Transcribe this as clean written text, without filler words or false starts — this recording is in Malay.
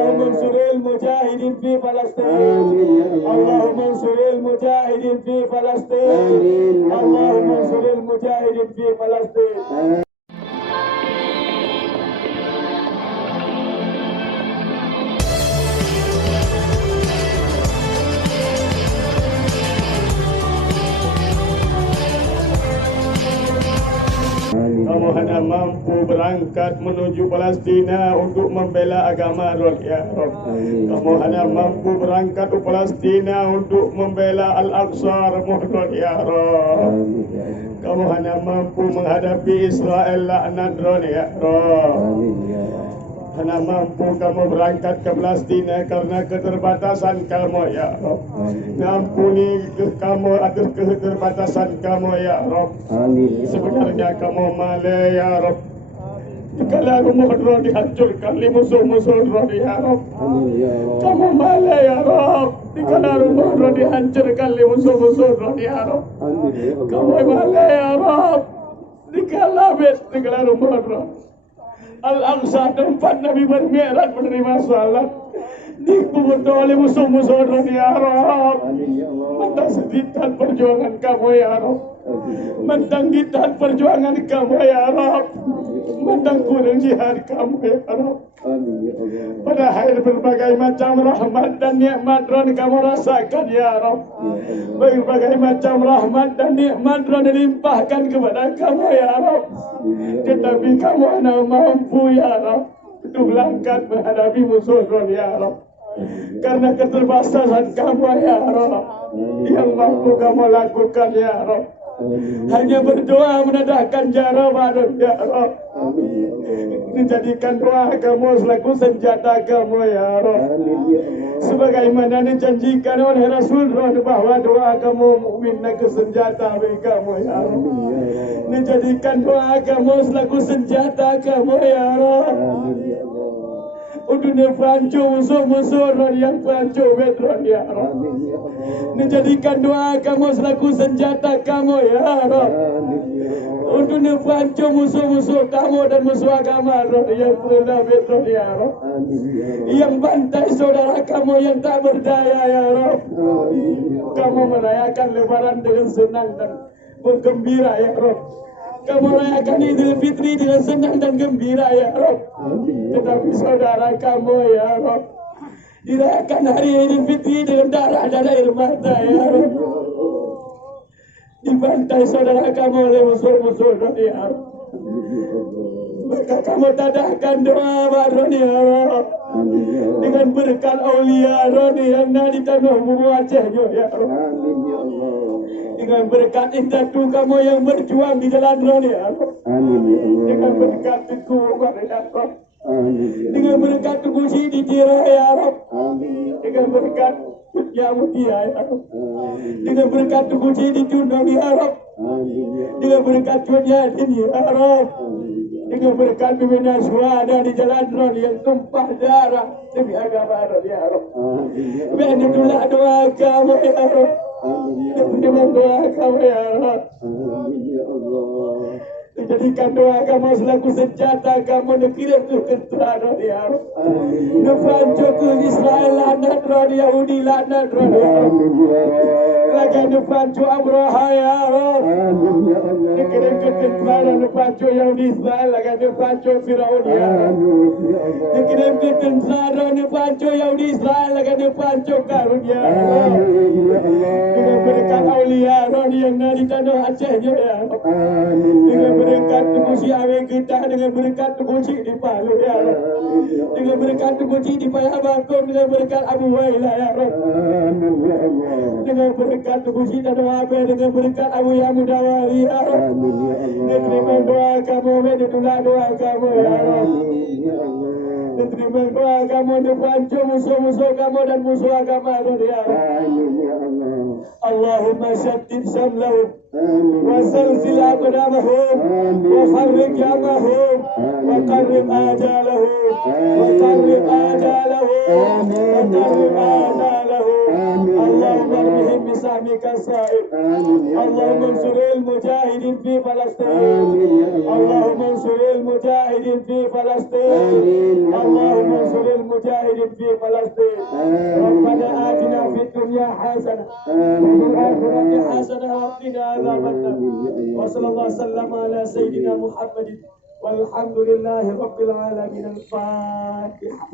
اللهم انصر المجاهدين في فلسطين. اللهم انصر المجاهدين في فلسطين. اللهم انصر المجاهدين في فلسطين. Kamu hanya mampu berangkat menuju Palestina untuk membela agama Allah, ya Rabb. Kamu hanya mampu berangkat ke Palestina untuk membela Al-Aqsa, ya Rabb. Kamu hanya mampu menghadapi Israel, laknat ya Rabb. Hanya mampu kamu berangkat ke Palestina karena keterbatasan kamu, ya Rabb. Ampuni kamu atas keterbatasan kamu, ya Rabb. Sebenarnya kamu malai, ya Rabb. Jikalau rumah roh dihancurkan oleh musuh-musuh roh, ya Rabb. Kamu malai, ya Rabb. Jikalau rumah roh dihancurkan oleh musuh-musuh roh, ya Rabb. Kamu malai, ya Rabb. Jikalau rumah roh Al-Aqsa, tempat Nabi bermi'raj menerima salat, dibunuh oleh musuh-musuh roh, ya Rabb. Mentang seditan perjuangan kamu, ya Rabb. Mentang gitan perjuangan kamu, ya Rabb. Mentang kurang jihad kamu, ya Rabb. Padahal berbagai macam rahmat dan nikmat yang kamu rasakan, ya Rabb. Berbagai macam rahmat dan nikmat yang dilimpahkan kepada kamu, ya Rabb. Tetapi kamu hanya mampu, ya Rabb, untuk berangkat menghadapi musuh, ya Rabb. Karena keterbatasan kamu, ya Rabb, yang mampu kamu lakukan, ya Rabb, hanya berdoa menadahkan jara badan, ya Rabb. Menjadikan doa kamu selaku senjata kamu, ya Rabb. Sebagaimana dijanjikan oleh Rasulullah bahwa doa kamu mukminna ke senjata bagi kamu, ya Rabb. Menjadikan doa kamu selaku senjata kamu, ya Rabb. Untuk dipancung musuh-musuh yang pancung betron, ya Rabb. Menjadikan doa kamu selaku senjata kamu, ya Rabb. Untuk dipancung musuh-musuh kamu dan musuh agama yang pernah betron, ya Rabb. Yang bantai saudara kamu yang tak berdaya, ya Rabb. Kamu merayakan lebaran dengan senang dan bergembira, ya Rabb. Kamu rayakan Idul Fitri dengan senang dan gembira, ya Rabb. Tetapi saudara kamu, ya Rabb, dirayakan hari Idul Fitri dengan darah dan air mata, ya Rabb. Dibantai saudara kamu oleh musuh-musuh, ya Rabb. Maka kamu tadahkan doa baru, ya Rabb, dengan berkat aulia Roni yang ada di tanah bumi Aceh, ya Rabb. Dengan berkat indatu kamu yang berjuang di jalan Roni, ya Rabb. Dengan berkat Tuku, ya Rabb. Dengan berkat Tuku Sidi Tira, ya Rabb. Dengan berkat Ya Mutia, ya Rabb. Dengan berkat Tuku Sidi Tundang, ya Rabb. Dengan berkat Tunya Dini, ya Rabb. Dengan berkat pimpinan suara di jalan Ron yang tumpah darah demi agama Ron, ya Rabb. Biar itulah doa kamu, ya Rabb. Dengan doa kamu, ya Rabb. Jadikan doa kamu selaku senjata kamu dikirim ke Ron, ya Rabb. Ngepancuk ke Israel laknat Ron, Yahudi laknat Ron, ya Rabb. Lagi ngepancuk Abraha, ya Rabb. Dikirim ke tentara ngepancuk Yahudi Israel, lagi ngepancuk Firaun, ya Rabb. Dikirim ke tentara ngepancuk Yahudi Israel, lagi ngepancuk Karun, ya Rabb. Dengan berkat aulia Ron yang dari tanah Aceh, ya Rabb. Dengan berkat tubusi awe kita, dengan berkat tubusi di Palu, ya Rabb. Dengan berkat tubusi di Payabakun, dengan berkat Abu Wailah, ya Rabb. Dengan berkat tubusi dan Wabe, dengan berkat Abu Yamudawali, ya Rabb. Terima doa kamu, menerima doa kamu, ya Rabb. Terima doa kamu, dipancung musuh-musuh kamu dan musuh agama, ya Rabb. Allahumma syaddid samlahum وزلزل أقدامهم وفرق يمهم وقرب آجالهم وقرب آجالهم وقرب آجالهم اللهم ارمهم بسهمك الصائب اللهم انصر المجاهدين في فلسطين اللهم انصر المجاهدين في فلسطين اللهم انصر المجاهدين المجاهدين في فلسطين. ربنا آتنا في الدنيا حسنة وفي الآخرة حسنة وقنا عذاب النار. وصلى الله وسلم على سيدنا محمد والحمد لله رب العالمين. الفاتحة.